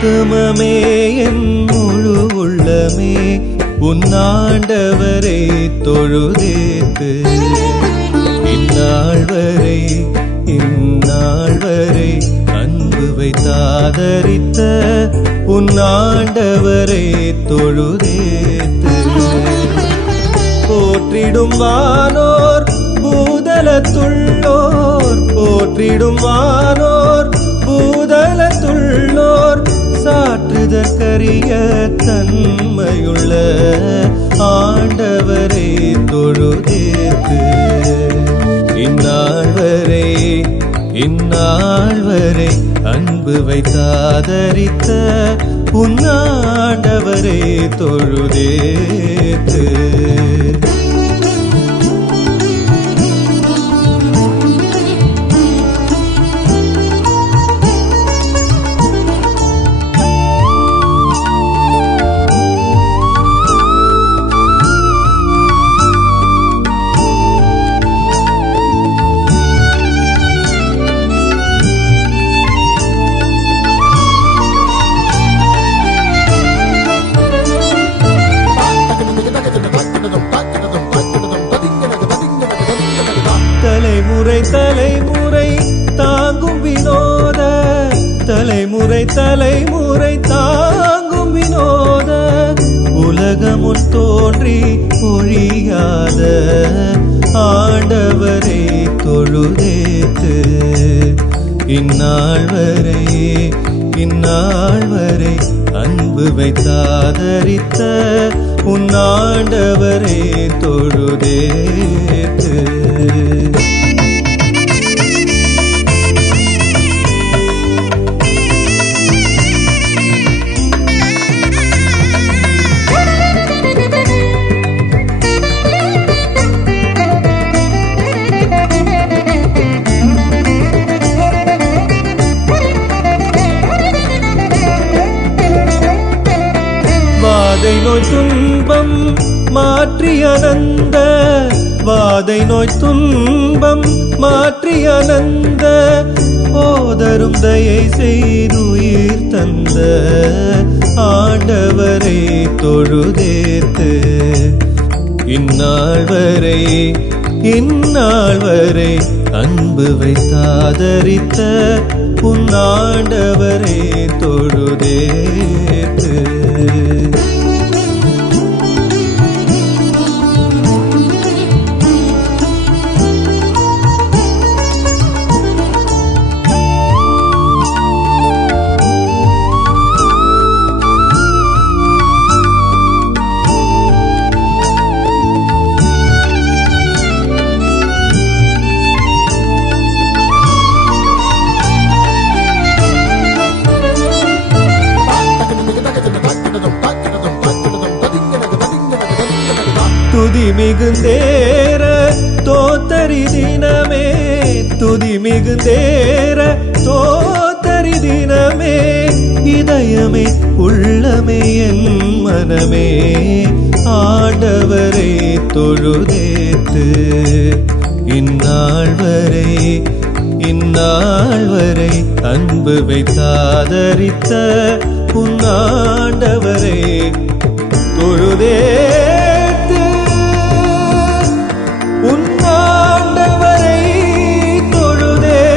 ஆத்துமமே என் முழு உள்ளமே உன்னாண்டவரை தொழுதேத்து. இந்நாள் வரை அன்பு வைத்தாதரித்த உன்னாண்டவரை தொழுதேத்து. போற்றிடும் வானோர் பூதலத்துள்ளோர், போற்றிடும் வானோர் பூதலத்துள்ளோர், சாற்றுதற்கரிய தன்மையுள்ள ஆண்டவரை தொழுதேத்து. இந்நாள் வரை அன்பு வைத்தாதரித்த உன்னாண்டவரை தொழுதேத்து. தலைமுறை தாங்கும் வினோத, தலைமுறை தாங்கும் வினோத, உலகமுன் தோன்றி ஒழியாத ஆண்டவரை தொழுதேத்து. இந்நாள் வரை அன்பு வைத்தாதரித்த உன்னாண்டவரை தொழுதேத்து. வாதை நோய் துன்பம் மாற்றி அனந்த, வாதை நோய் துன்பம் மாற்றி அனந்த, போதரும் தயை செய்துயிர் தந்த ஆண்டவரை தொழுதேத்து. இந்நாள் வரை அன்பு வைத்தாதரித்த உன்னாண்டவரை தொழுதேத்து. துதி மிகுந்தேற தோத்தரி தினமே, துதி மிகுந்தேற தோத்தரி தினமே, இதயமே உள்ளமே என் மனமே ஆண்டவரை தொழுதேத்து. இந்நாள் வரை அன்பு வைத்தாதரித்த உன்னாண்டவரை தொழுதேத்து. உன்னாண்டவரை தொழுதேத்து.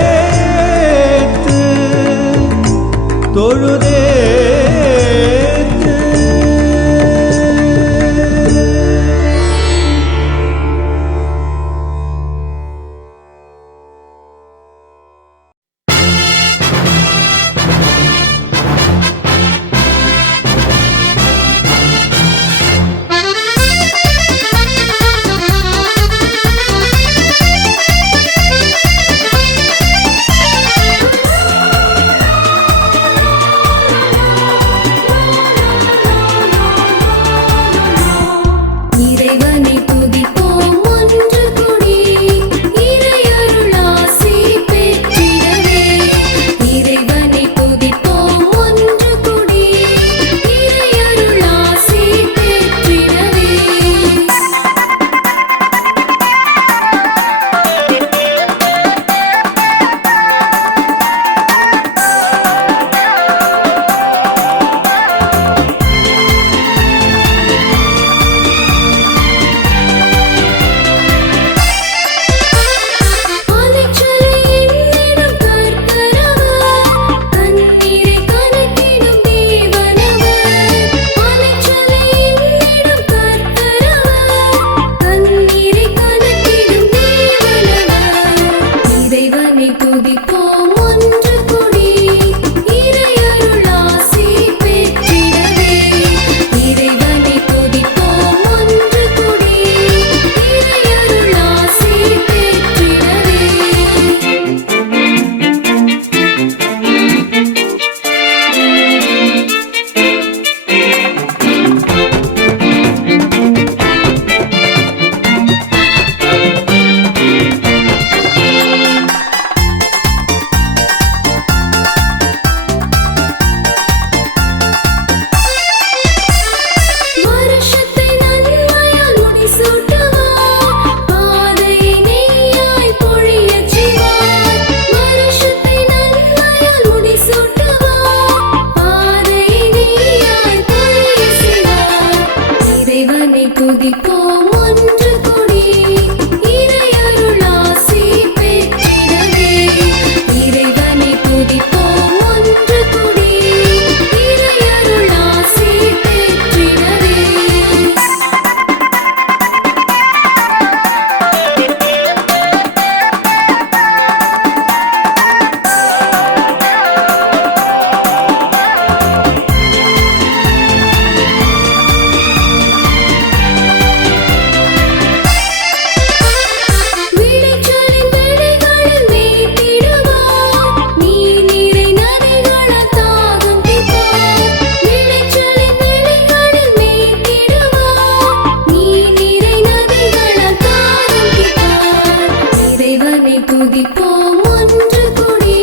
துதிப்போம் ஒன்று கூடி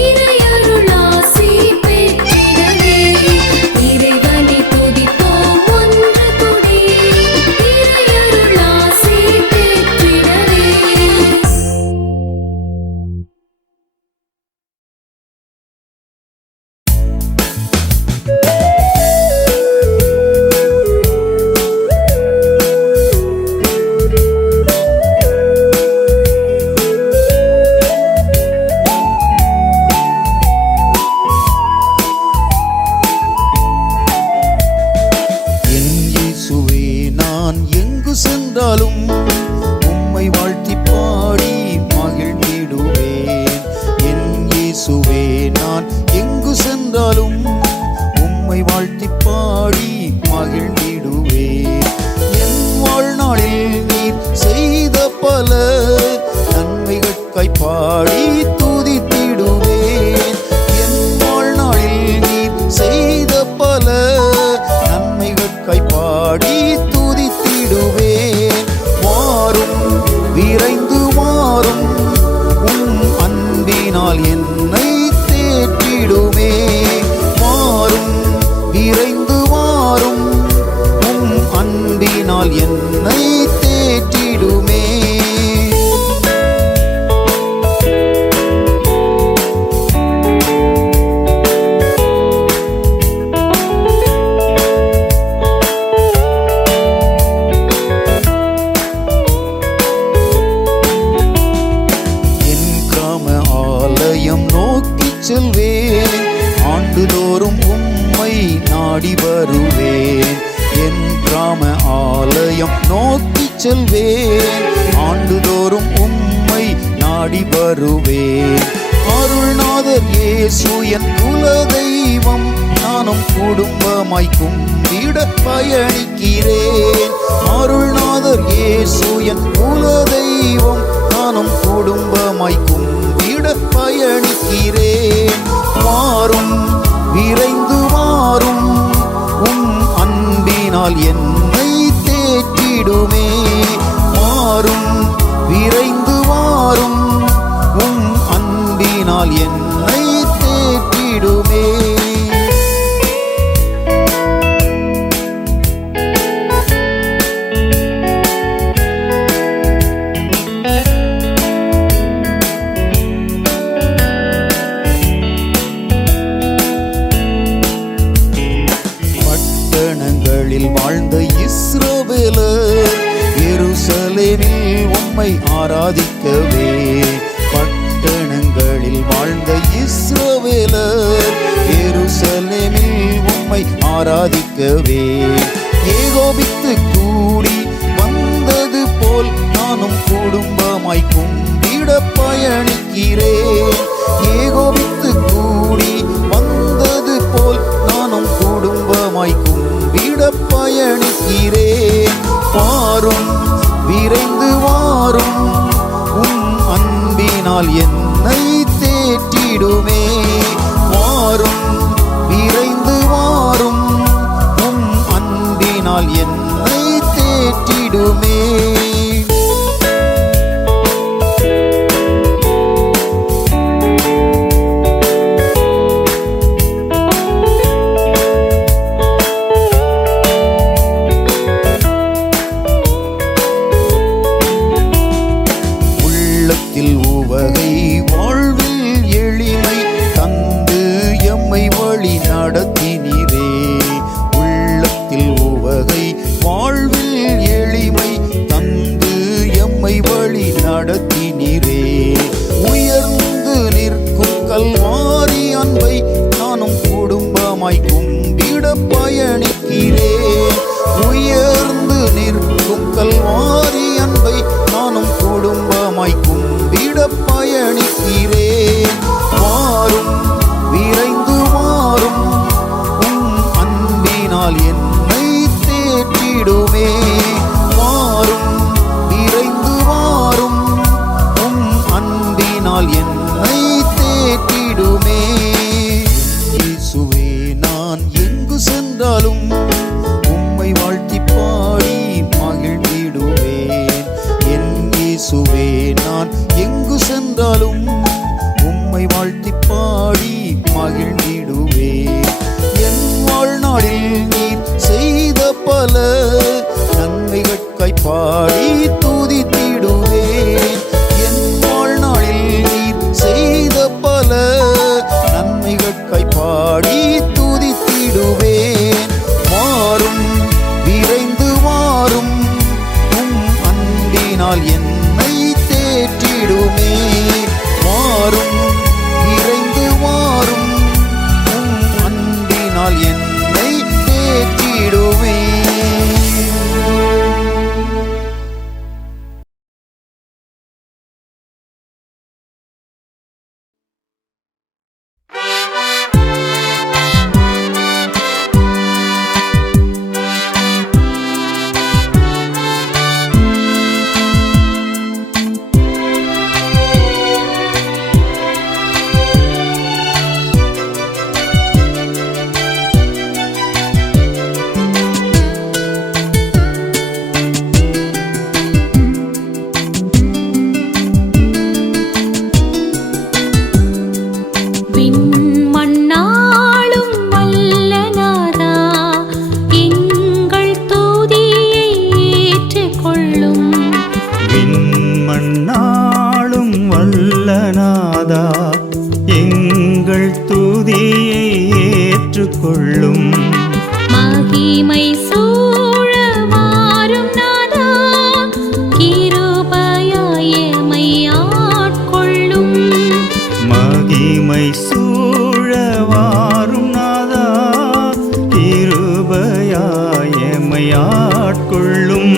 இறையருள் ஆசி பெற்றிடவே. இறைவனை துதிப்போம் ஒன்று கூடி இறையருள் ஆசி பெற்றிடவே. நான் எங்கு சென்றாலும் உம்மை வாழ்த்தி பாடி மகிழ்ந்திடுவேன். என் இயேசுவே நான் எங்கு சென்றாலும் உம்மை வாழ்த்தி பாடி மகிழ்ந்திடுவேன். என் வாழ்நாளில் நீர் செய்த பல நன்மைகட்காய் பாடி துதித்திடுவேன். என் வாழ்நாளில் நீர் செய்த பல நன்மைகட்காய் பாடி துதித்திடுவேன். வாரும் விரைந்து வாரும் உம் அன்பினால் என்னை தேற்றிடுமே. வாரும் விரைந்து வாரும் உம் அன்பினால் என்னை தேற்றிடுமே. நோக்கி செல்வேன், ஆண்டுதோறும் உம்மை நாடி வருவேன். என் கிராம ஆலயம் நோக்கி செல்வேன், ஆண்டுதோறும் உம்மை நாடி வருவேன். அருள்நாதர் இயேசு என் குல தெய்வம், நானும் குடும்பமாய் கும்பிட பயணிக்கிறேன். அருள்நாதர் இயேசு என் குல தெய்வம், நானும் குடும்பமாய் கும்பிட பயணிக்கிறேன். வாரும் விரைந்து வாரும் உம் அன்பினால் என்னை தேற்றிடுமே. வாரும் விரைந்து வாரும் உம் அன்பினால் என்னை தேற்றிடுமே. வாழ்ந்த இஸ்ரவேலர் எருசலேமில் உம்மை ஆராதிக்கவே. பட்டணங்களில் வாழ்ந்த இஸ்ரவேலர் எருசலேமில் உம்மை ஆராதிக்கவே. ஏகோபித்து கூடி வந்தது போல் நானும் குடும்பமாய் கும்பிட பயணிக்கிறேன். ஏகோபித்து கூடி வந்தது போல் நானும் குடும்பமாய் கும்பிட பயணிக்கிறேன். வாரும் விரைந்து வாரும் உம் அன்பினால் என்னை தேற்றிடுமே. வாரும் விரைந்து வாரும் உம் அன்பினால் என்னை தேற்றிடுமே. உவகை வாழ்வில் எளிமை தந்து எம்மை வழி நடத்தினீரே. உள்ளத்தில் உவகை வாழ்வில் எளிமை தந்து எம்மை வழி நடத்தினீரே. உயர்ந்து நிற்கும் கல்வாரி அன்பை நானும் குடும்பமாய் கும்பிட பயணிக்கிறேன். உயர்ந்து நிற்கும் கல்வாரி அன்பை நானும் குடும்பமாய் கும்பிட பயணிக்கிறேன். வாரும் விரைந்து வாரும் உம் அன்பினால் என்னை தேற்றிடுமே. வாரும் விரைந்து வாரும் உம் அன்பினால் என்னை தேற்றிடுமே. இயேசுவே நான் எங்கு சென்றாலும் உம்மை வாழ்த்தி பாடி மகிழ்ந்திடுவேன். என் இயேசுவே நான் எங்கு சென்றாலும் உம்மை வாழ்த்தி பாடி மகிழ்ந்திடுவே. என் வாழ்நாளில் நீர் செய்த பல நன்மைகட்காய் பாடி துதித்திடுவேன். என் வாழ்நாளில் நீர் செய்த பல நன்மைகட்காய் பாடி துதித்திடுவேன். மாறும் விரைந்து மாறும் உம் அன்பினால் என்னை தேற்றிடுமே. மாறும் விரைந்து மாறும் உம் அன்பினால் என்னை தேற்றிடுமே. கொள்ளும் மகிமை சூழ வாரும் நாதா கிருபையாய் எம்மை ஆட்கொள்ளும். மகிமை சூழ வாரும் நாதா கிருபையாய் எம்மை ஆட்கொள்ளும்.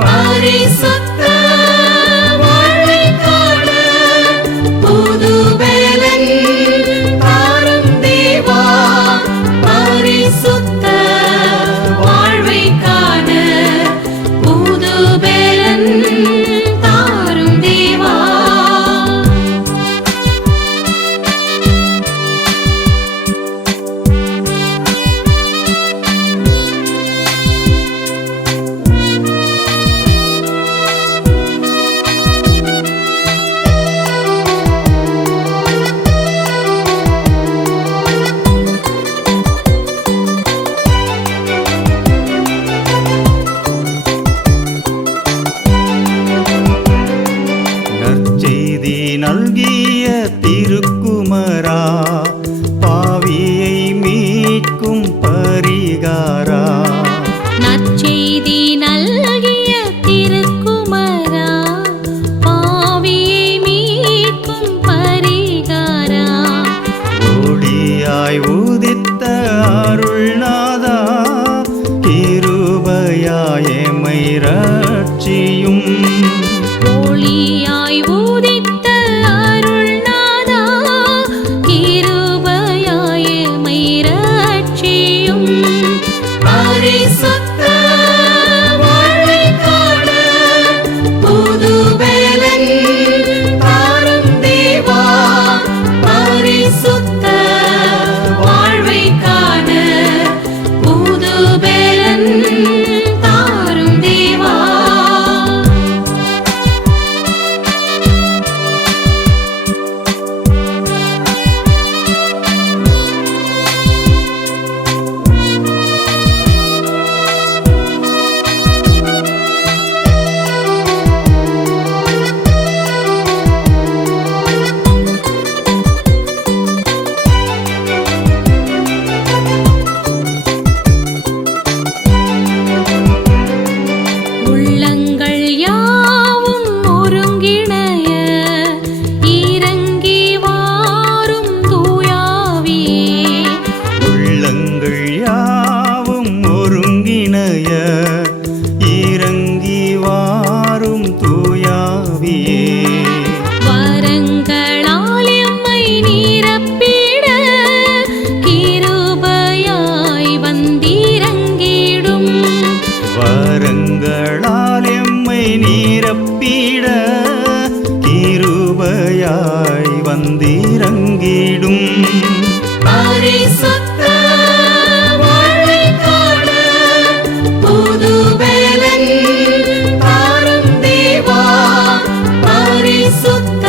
பரிசுத்த வாழ்வை காண புது பலன் தாரும் தேவா. பரிசுத்த வாழ்வை காண புது பலன் தாரும் தேவா. நற்செய்தி நல்கிய திருக்குமரா பாவியை மீட்கும் பரிகாரா. நற்செய்தி நல்கிய திருக்குமரா பாவியை மீட்கும் பரிகாரா. ஒளியாய் உதித்த அருள்நாதா கிருபையாய் எம்மை ரட்சியும். ஒளியாய் உதித்த அருள்நாதா கிருபையாய் எம்மை ரட்சியும். பரிசுத்த வாழ்வை காண புது பலன் தாரும் தேவா. பரிசுத்த வாழ்வை காண புது பலன் தாரும் தேவா. உள்ளங்கள் யாவும் ஒருங்கிணைய இறங்கி வாரும் தூயாவியே. உள்ளங்கள் யாவும் ஒருங்கிணைய இறங்கி வாரும் தூயாவியே. வரங்களால் எம்மை நிரப்பிட கிருபையாய் வந்திறங்கிடும். வரங்களால் எம்மை நிரப்பிட கிருபையாய் வந்திறங்கிடும். பரிசுத்த வாழ்வை காண புது பலன் தாரும் தேவா. பரிசுத்த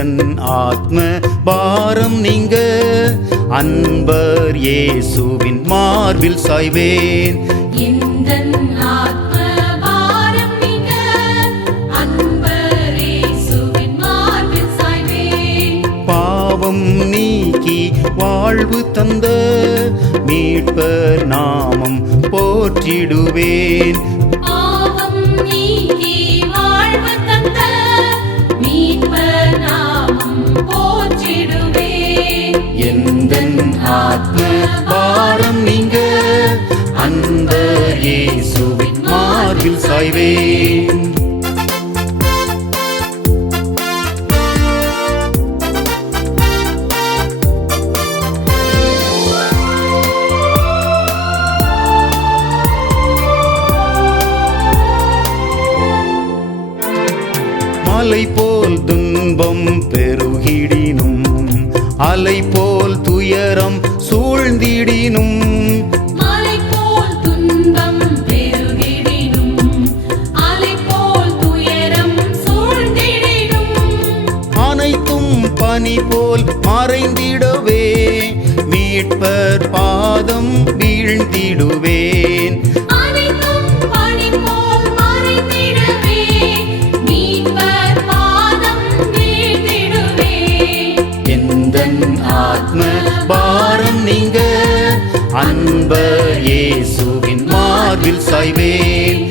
எந்தன் ஆத்ம பாரம் நீங்க அன்பர் இயேசுவின் மார்பில் சாய்வேன். எந்தன் ஆத்ம பாரம் நீங்க அன்பர் இயேசுவின் மார்பில் சாய்வேன். பாவம் நீக்கி வாழ்வு தந்த மீட்பர் நாமம் போற்றிடுவேன். பாவம் நீக்கி வாழ்வு தந்த மீட்பர் நாமம் போற்றிடுவேன். எந்தன் ஆத்ம பாரம் நீங்க அன்பர் இயேசுவின் மார்பில் சாய்வேன். மலை போல் துன்பம் பெருகிடினும் அலை போல் துயரம் சூழ்ந்திடினும் மலை போல் துன்பம் பெருகிடினும் அலை போல் துயரம் சூழ்ந்திடினும் அனைத்தும் பனி போல் மறைந்திடவே மீட்பர் பாதம் வீழ்ந்திடுவேன். அனைத்தும் பனி போல் மறைந்திடவே மீட்பர் பாதம் வீழ்ந்திடுவேன். எந்தன் ஆத்ம பாரம் நீங்க அன்பர் இயேசுவின் மார்பில் சாய்வேன்.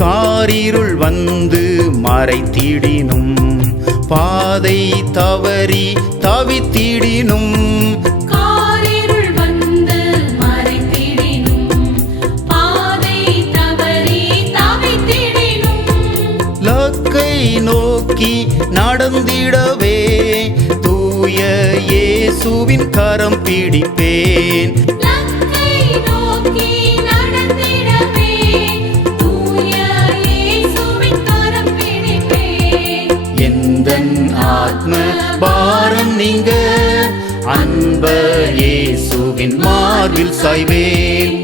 காரிருள் வந்து மறைத்திடினும் பாதை தவறி தவித்திடினும் காரிருள் வந்து மறைத்திடினும் பாதை தவறி தவித்திடினும் லக்கை நோக்கி நடந்திடவே தூய இயேசுவின் கரம் பிடிப்பேன். லக்கை நோக்கி நடந்திடவே தூய இயேசுவின் கரம் பிடிப்பேன். எந்தன் ஆத்ம பாரம் நீங்க அன்பர் இயேசுவின் மார்பில் சாய்வேன்.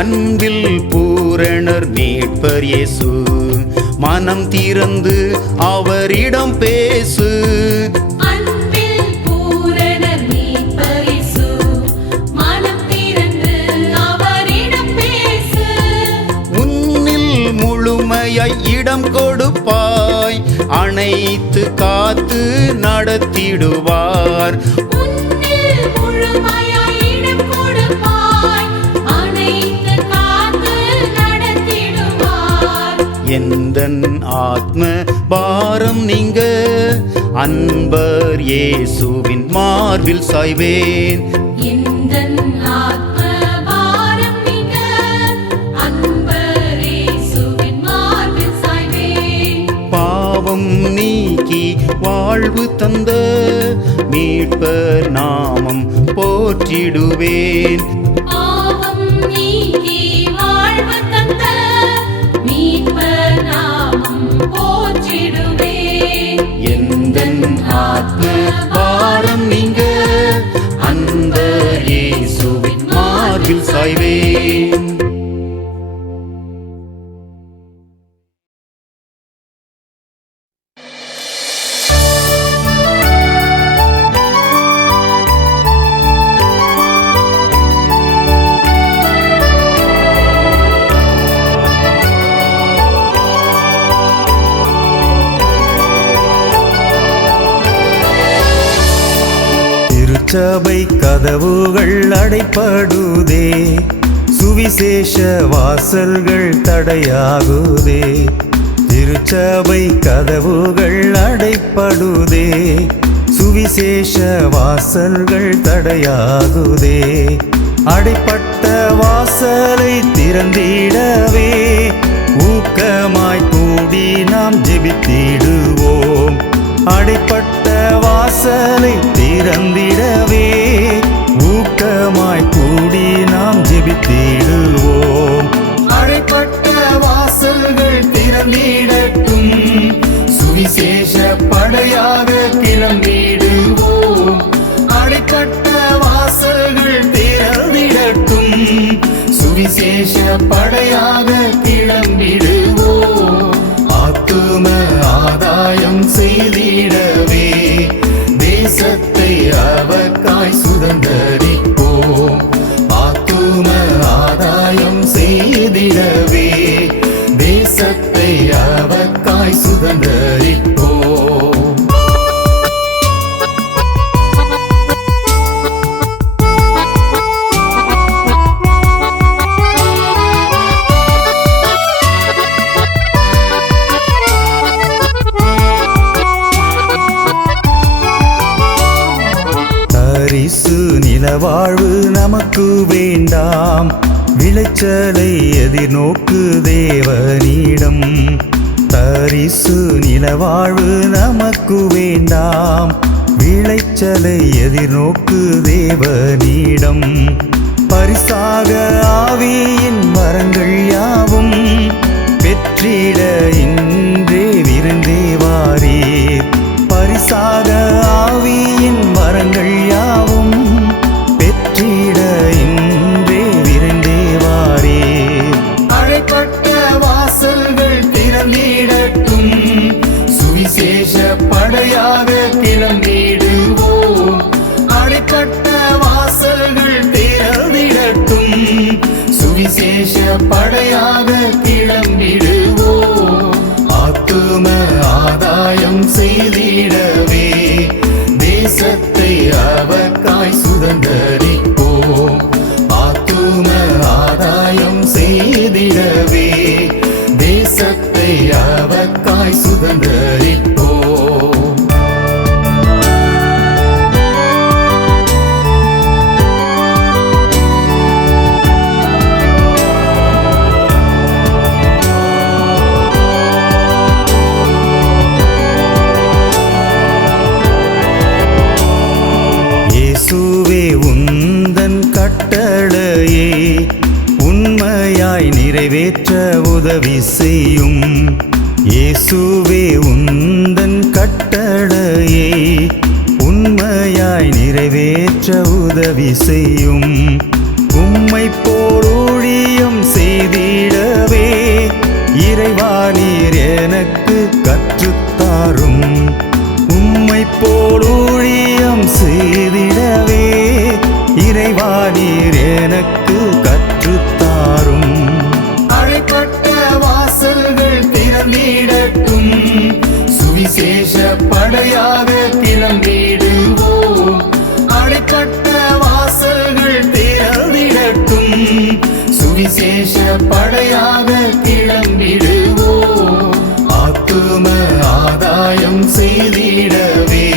அன்பில் பூரணர் மீட்பர் இயேசு மனம் திறந்து அவரிடம் பேசு. அன்பில் பூரணர் மீட்பர் இயேசு மனம் திறந்து அவரிடம் பேசு. உன்னில் முழுமையாய் இடம் கொடுப்பாய் அனைத்து காத்து நடத்திடுவார். உன்னில் முழுமையாய் இடம் கொடுப்பாய் அனைத்து காத்து நடத்திடுவார். எந்தன் ஆத்ம பாரம் நீங்க அன்பர் இயேசுவின் மார்பில் சாய்வேன். எந்தன் ஆத்ம பாரம் நீங்க அன்பர் இயேசுவின் மார்பில் சாய்வேன். பாவம் நீக்கி வாழ்வு தந்த மீட்பர் நாமம் போற்றிடுவேன். பாவம் நீக்கி வாழ்வு தந்த மீட்பர் நாமம் போற்றிடுவேன். எந்தன் ஆத்ம பாரம் நீங்க அன்பர் இயேசுவின் மார்பில் சாய்வேன். திருச்சபை கதவுகள் அடைப்படுதே சுவிசேஷ வாசல்கள் தடையாகுதே. திருச்சபை கதவுகள் அடைப்படுதே சுவிசேஷ வாசல்கள் தடையாகுதே. அடைப்பட்ட வாசலை திறந்திடவே ஊக்கமாய் கூடி நாம் ஜெபித்திடுவோம். அடைப்பட்ட வாசலை திறந்திடவே ஊக்கமாய் கூடி நாம் ஜெபித்திடுவோம். அடைப்பட்ட வாசல்கள் திறந்திடட்டும், சுவிசேஷ படையாக கிளம்பிடுவோம். அடைப்பட்ட வாசல்கள் திறந்திடட்டும், சுவிசேஷ படையாக கிளம்பிடுவோம். ஆத்தும ஆதாயம் செய்திடவே தேசத்தை அவர்க்காய் சுதந்தரிப்போம். ஆத்தும ஆதாயம் செய்திடவே தேசத்தை அவர்க்காய் சுதந்தரிப்போம். பரிசு நிலவாழ்வு நமக்கு வேண்டாம், விளைச்சலை எதிர்நோக்கு தேவனிடம். பரிசு நிலவாழ்வு நமக்கு வேண்டாம், விளைச்சலை எதிர்நோக்கு தேவனிடம். பரிசாக ஆவியின் வரங்கள் யாவும் பெற்றிட இன்றே விருந்தேவாரீர். பரிசாக ஆவியின் வரங்கள் யாவும் பெற்றிட இன்றே விருந்தேவாரீர். அடைப்பட்ட வாசல்கள் திறந்திடட்டும், சுவிசேஷ படையாக கிளம்பிடுவோம். அடைப்பட்ட வாசல்கள் திறந்திடட்டும், சுவிசேஷ படையாக கிளம்பிடுவோம். ஆத்தும ஆதாயம் செய்திடவே தேசத்தை அவர்க்காய் சுதந்தரிப்போம். ஆத்தும ஆதாயம் செய்திடவே தேசத்தை அவர்க்காய் சுதந்தரிப்போம். இயேசுவே உந்தன் கட்டளையே உண்மையாய் நிறைவேற்ற உதவி செய்யும். இயேசுவே உந்தன் கட்டளையே உண்மையாய் நிறைவேற்ற உதவி செய்யும். உம்மை போல் ஊழியம் செய்திடவே இறைவா நீர் எனக்கு கற்றுத்தாரும். உம்மை போல் ஊழியம் செய்திடவே இறைவா நீர் எனக்கு கற்றுத்தாரும். அடைப்பட்ட வாசல்கள் திறந்திடட்டும், சுவிசேஷ படையாக கிளம்பிடுவோம். அடைப்பட்ட வாசல்கள் திறந்திடட்டும், சுவிசேஷ படையாக கிளம்பிடுவோம். ஆத்தும ஆதாயம் செய்திடவே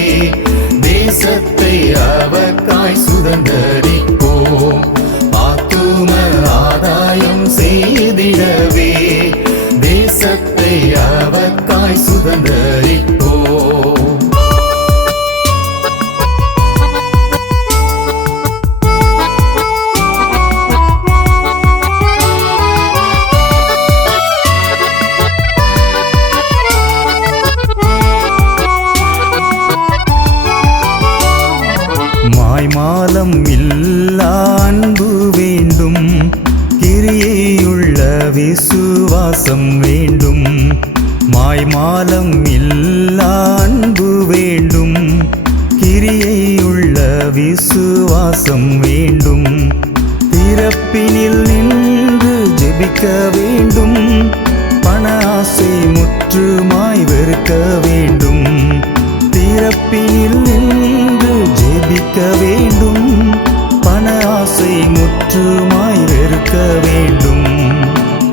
தேசத்தை அவர்க்காய் சுதந்தரிப்போம். ஆத்தும ஆதாயம் செய்திடவே தேசத்தை அவர்க்காய் சுதந்தரிப்போம். மாய்மாலம் இல்லா அன்பு வேண்டும், கிரியையுள்ள விசுவாசம் வேண்டும். மாய்மாலம் இல்லா அன்பு வேண்டும், கிரியையுள்ள விசுவாசம் வேண்டும். திறப்பினில் நின்று ஜெபிக்க வேண்டும், பண ஆசை முற்றுமாய் வெறுக்க வேண்டும். திறப்பினில் நின்று ஜெபிக்க வேண்டும், பண ஆசை முற்றுமாய் வெறுக்க வேண்டும்.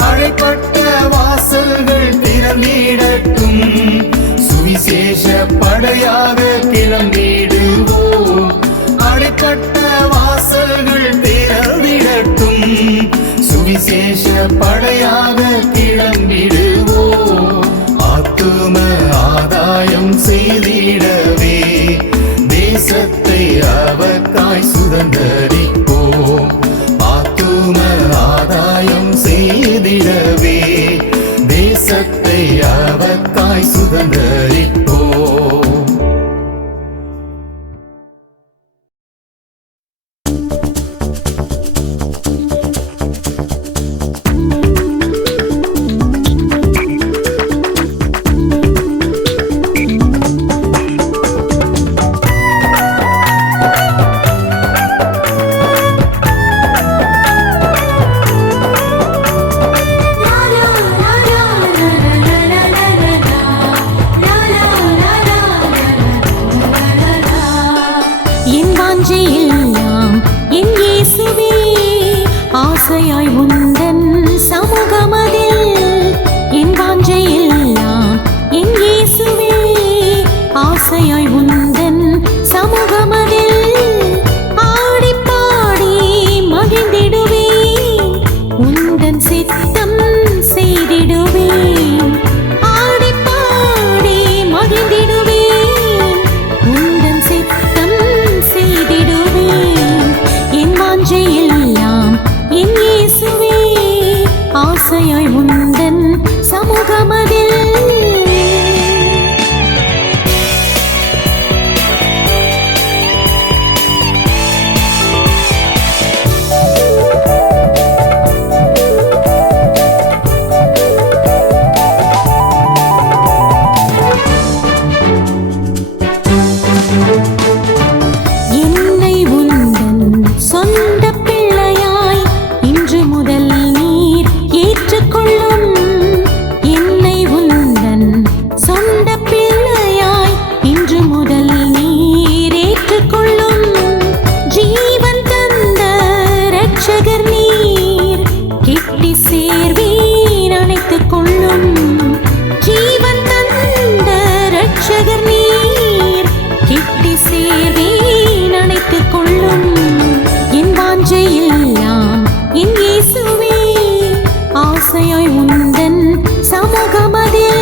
அடைப்பட்ட வாசல்கள் திறந்திடட்டும், சுவிசேஷ படையாக கிளம்பிடுவோம். அடைப்பட்ட வாசல்கள் திறந்திடட்டும். சுவிசேஷ படையாக கிளம்பிடுவோம். ஆத்தும ஆதாயம் செய்திடவே தேசத்தை அவர்க்காய் சுதந்தரிப்போம். ஆத்தும ஆதாயம் செய்திடவே தேசத்தை அவர்க்காய் சுதந்தரிப்போம். என் வாஞ்சையெல்லாம் என் இயேசுவே, ஆசையாய் உந்தன் சமூகமதில். என் வாஞ்சையெல்லாம் என் இயேசுவே, ஆசையாய் உந்தன் சமூகமதில். ஆடி பாடி மகிழ்ந்திடுவேன், உந்தன் சித்தம் செய்திடுவேன். ஆடி பாடி மகிழ்ந்திடுவேன், உந்தன் சித்தம் செய்திடுவேன். என் வாஞ்சையெல்லாம் என் இயேசுவே, ஆசையாய் உந்தன் சமூகமதில். என்னை உந்தன் சொந்த பிள்ளையாய் இன்று முதல் நீர் ஏற்றுக்கொள்ளும். என்னை உந்தன் சொந்த பிள்ளையாய் இன்று முதல் நீர் ஏற்றுக்கொள்ளும். ஜீவன் தந்த இரட்சகர் நீர், கிட்டி சேர்வீர் அணைத்துக் கொள்ளும். ஜீவன் தந்த இரட்சகர் நீர், கிட்டி சேர்வீர் அணைத்துக் கொள்ளும். என் வாஞ்சையெல்லாம் என் இயேசுவே, ஆசையாய் உந்தன் சமூகமதில்.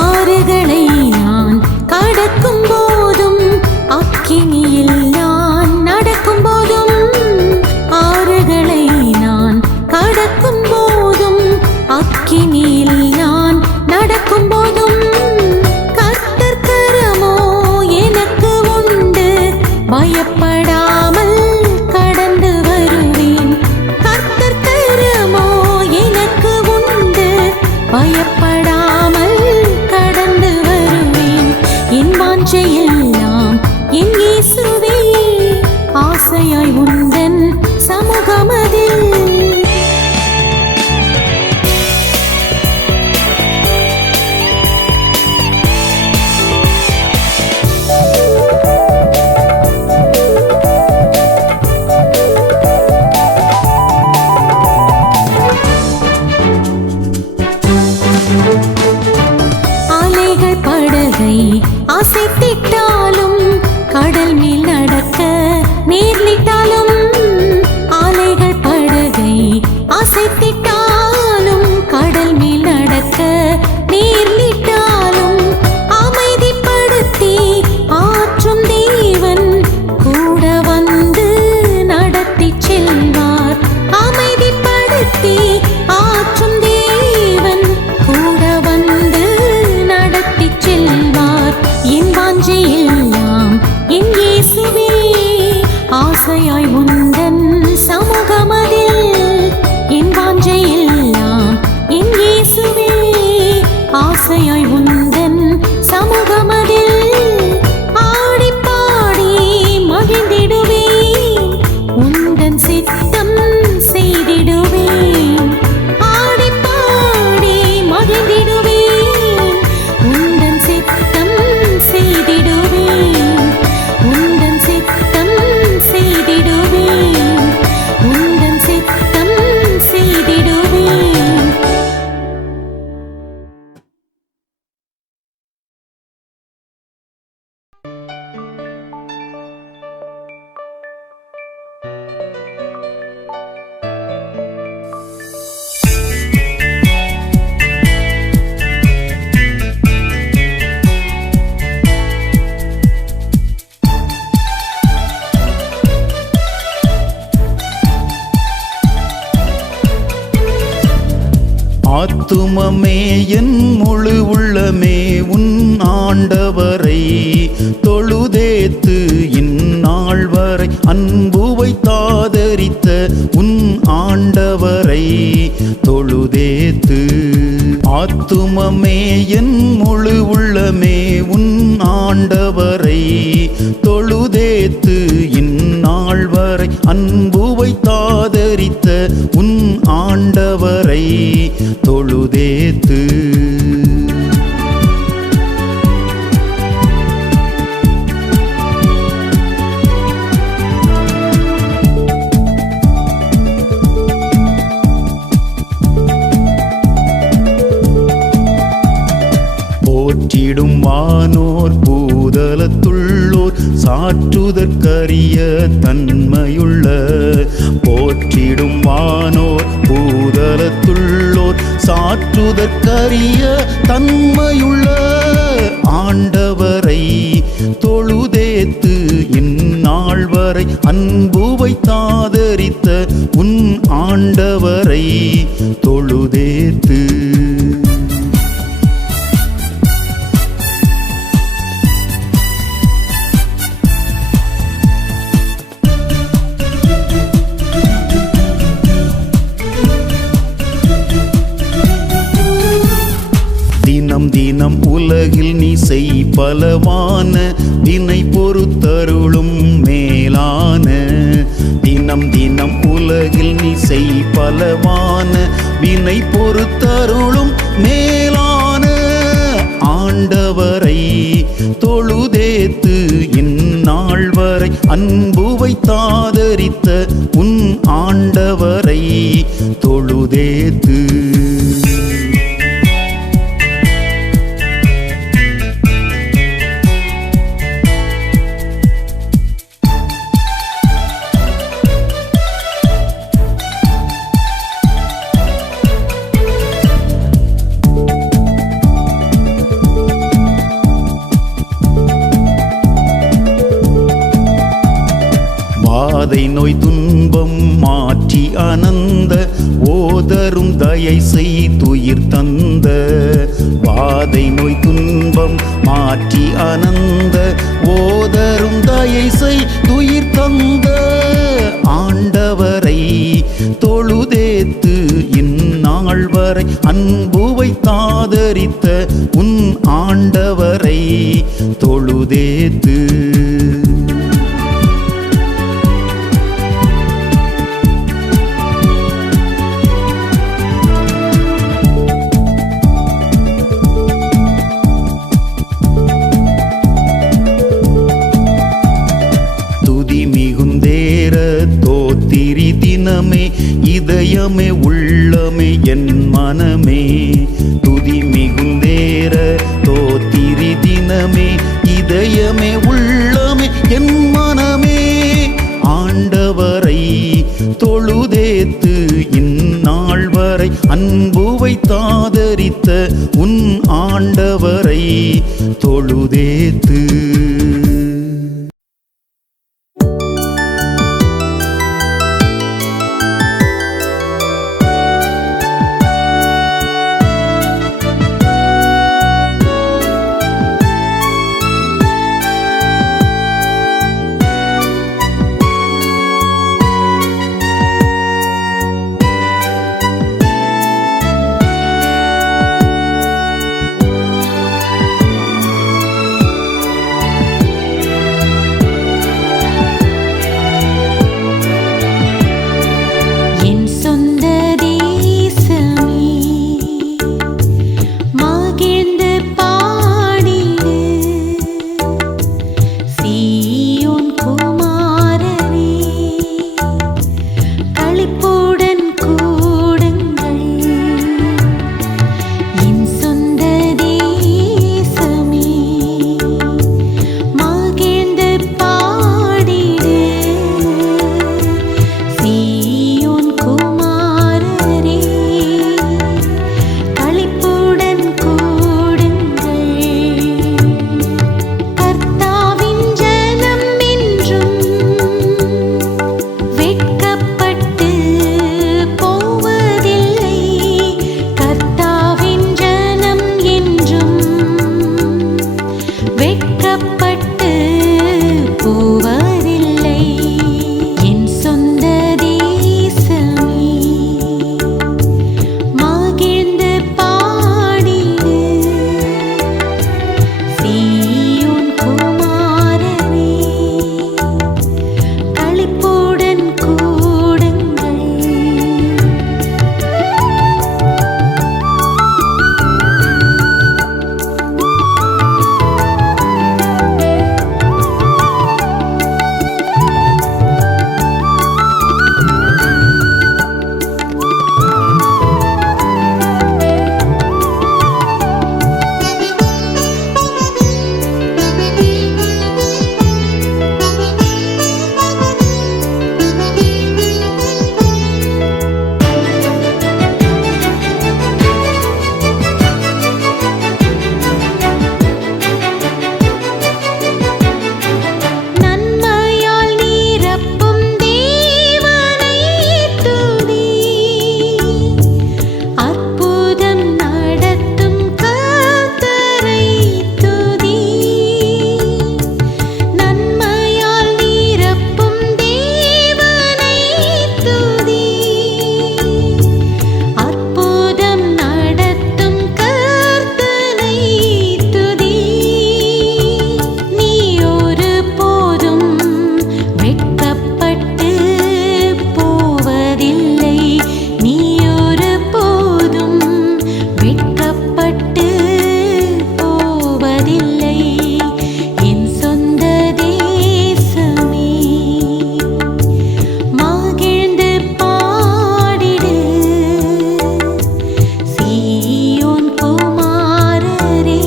ஆறுகளை நான் கடக்கும் போதும், அக்கினியில் நான் நடக்கும் போதும். ஆறுகளை நான் கடக்கும் போதும், அக்கினியில் நான் நடக்கும் போதும். கர்த்தர் கரமோ எனக்கு உண்டு, பயப்படாமல் கடந்து வருவேன். கர்த்தர் கரமோ எனக்கு உண்டு, பயப்படாமல் கடந்து வருவேன். என் வாஞ்சையெல்லாம் என் இயேசுவே, ஆசையாய் உந்தன் சமூகமதில். அலைகள் படகை அசைத்திட்டாலும், கடல் மேல் நடக்க நேர்ந்திட்டாலும். அலைகள் படகை அசைத்திட்டாலும், கடல் மேல் நடக்க நேர்ந்திட்டாலும். அமைதிப்படுத்தி ஆற்றும் தேவன் கூட வந்து நடத்திச் செல்வார். அமைதிப்படுத்தி ஆற்றும் தேவன் கூட வந்து நடத்திச் செல்வார். என் வாஞ்சையெல்லாம் என் இயேசுவே, ஆசையாய் உந்தன் சமூகமதில். என் வாஞ்சையெல்லாம் என் இயேசுவே, ஆத்துமமே என் முழு உள்ளமே உன் ஆண்டவரை தொழுதேத்து இந்நாள் வரை அன்பு வைத்தாதரித்த உன் ஆண்டவரை தொழுதேத்து. ஆத்துமமே என் முழு உள்ளமே உன் ஆண்டவரை தொழுதேத்து இந்நாள் வரை அன்பு வைத்தாதரித்த உன் ஆண்டவரை தொழுதேத்து. போற்றிடும் வானோர் பூதலத்துள்ளோர் சாற்றுதற்கரிய தன்மையுள்ள போற்றிடும் வானோர் பூதலத்துள்ளோர் சாற்றுதற்கரிய தன்மையுள்ள ஆண்டவரை தொழுதேத்து இந்நாள் வரை அன்பு வைத்தாதரித்த உன் ஆண்டவரை தொழுதேத்து. தினம் தினம் உலகில் நீ செய் பலவான வினை பொறுத்தருளும் மேலான. தினம் தினம் உலகில் நீ செய் பலவான வினை பொறுத்தருளும் மேலான ஆண்டவரை தொழுதேத்து இந்நாள் வரை அன்பு வைத்தாதரித்த உன் ஆண்டவரை தொழுதேத்து. வாதை நோய் துன்பம் மாற்றி அனந்த ஓதரும் தயை செய்துயிர் தந்த. வாதை நோய் துன்பம் மாற்றி அனந்த ஓதரும் தயை செய்துயிர் தந்த ஆண்டவரை தொழுதேத்து இந்நாள் வரை அன்பு வைத்தாதரித்த உன் ஆண்டவரை தொழுதேத்து. தோத்திரி தினமே இதயமே உள்ளமே என் மனமே. துதி மிகுந்தேர தோத்திரி தினமே இதயமே உள்ளமே என் மனமே. ஆண்டவரை தொழுதேத்து இந்நாள் வரை அன்பு வைத்தாதரித்த உன் ஆண்டவரை தொழுதேத்து. மறப்பதில்லை என் சொந்த தேசமே. மகிழ்ந்து பாடிடு சீயோன் குமாரரே,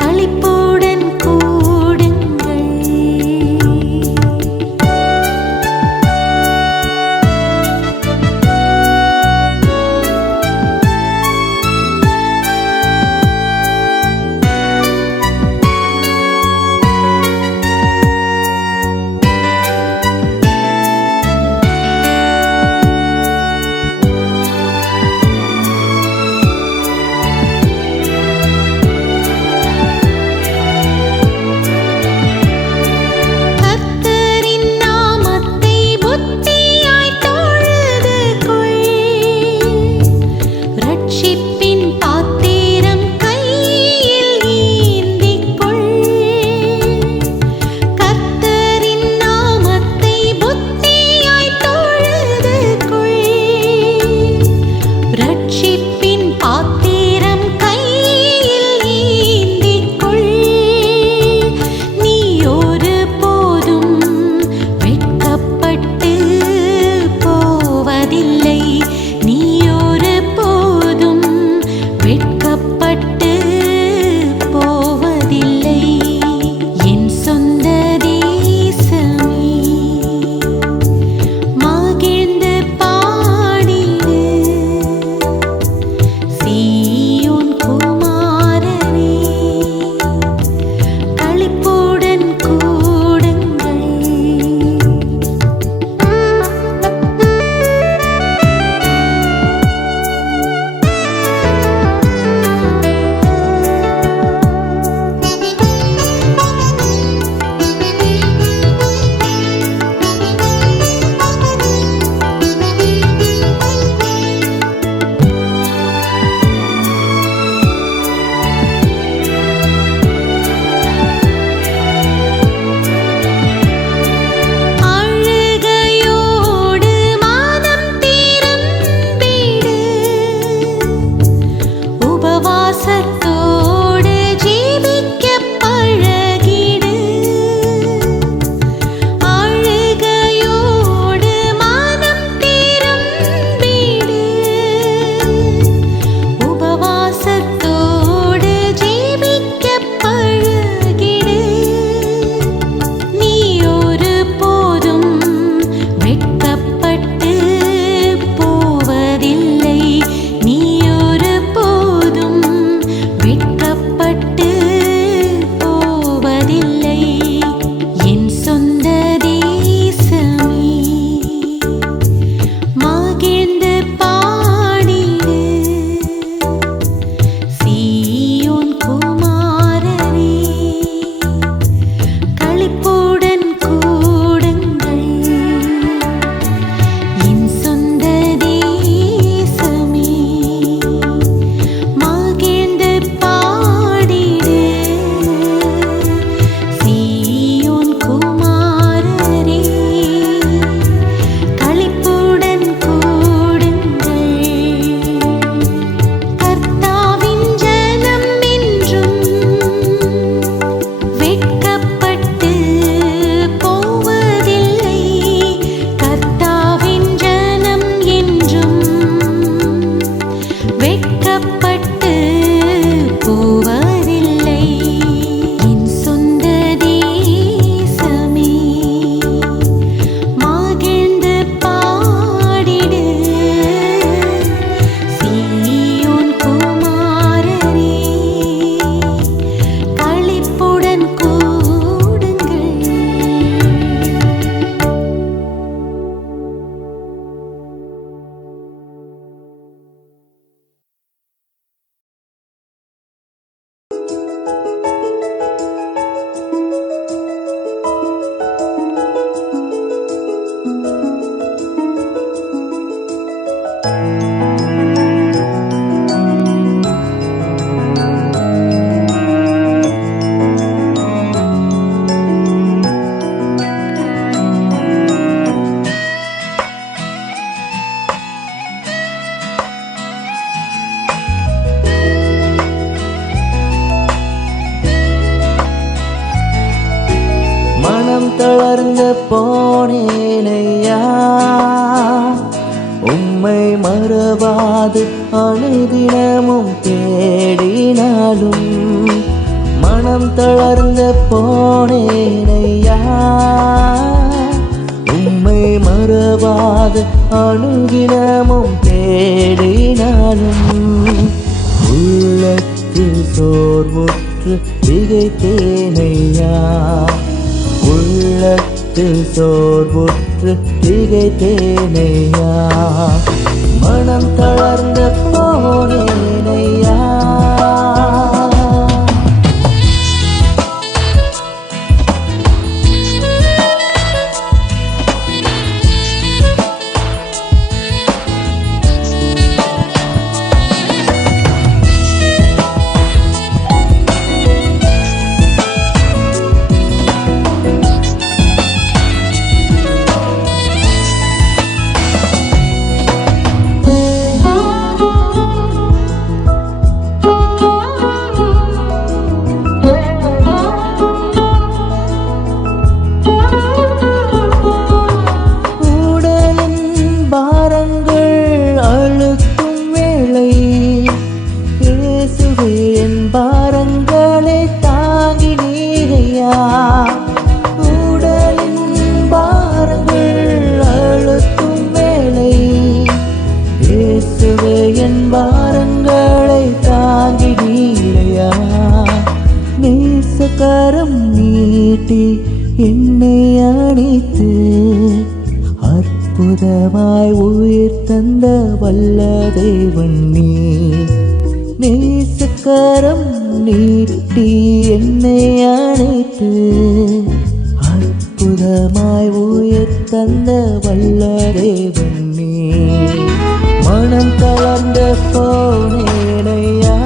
களிப்புடன் கூடுங்கள். போனேனையா உம்மை மறவாது அனுதினமும் தேடினாலும் மனம் தளர்ந்து போனேனையா உம்மை மறவாது அனுதினமும் தேடினாலும் உள்ளத்தில் சோர்வுற்று திகைத்தேனையா உள்ளத்தில் சோர்வுற்று திகைத்தேனையா மனம் தளர்ந்து போனேனையா கரம் நீட்டி என்னை அணைத்து அற்புதமாய் உயிர் தந்த வல்ல தேவன் நீ நேசக்கரம் நீட்டி என்னை அணைத்து அற்புதமாய் உயிர் தந்த வல்ல தேவன் நீ மனம் தளர்ந்த போனேனையா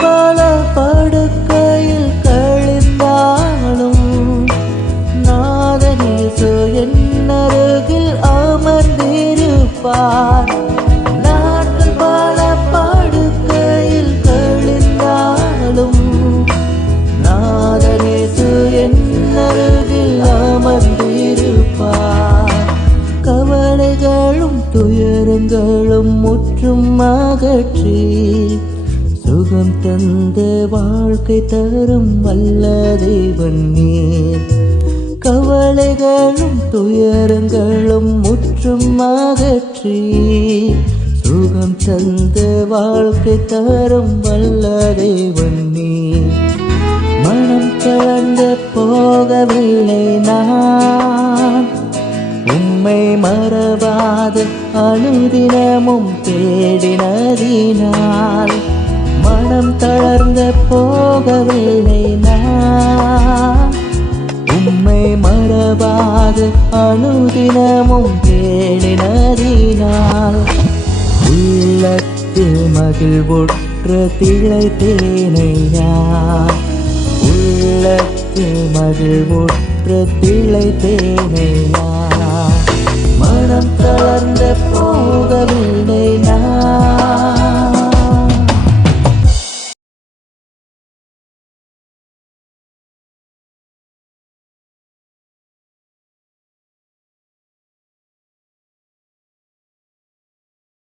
பல படுக்கையில் கழிந்தாலும் நாதனேசு என் அருகில் அமர்ந்திருப்பார் நாட்கள் பல படுக்கையில் கழிந்தாலும் நாதனேசு என் அருகில் அமர்ந்திருப்பார் கவலைகளும் துயரங்களும் முற்றும் அகற்றி சுகம் தந்த வாழ்க்கை தரும் வல்ல தேவன் நீர் கவலைகளும் துயரங்களும் முற்றும் அகற்றி சுகம் தந்த வாழ்க்கை தரும் வல்ல தேவன் நீர் மனம் தளர்ந்து போகவில்லை நான் உம்மை மறவாது அனுதினமும் தேடினதினால் மனம் தளர்ந்து போகவில்லை நான் உம்மை மறவாது அனுதினமும் தேடினதினால் உள்ளத்தில் மகிழ்வுற்று திளைத்தேனையா உள்ளத்தில் மகிழ்வுற்று திளைத்தேனையா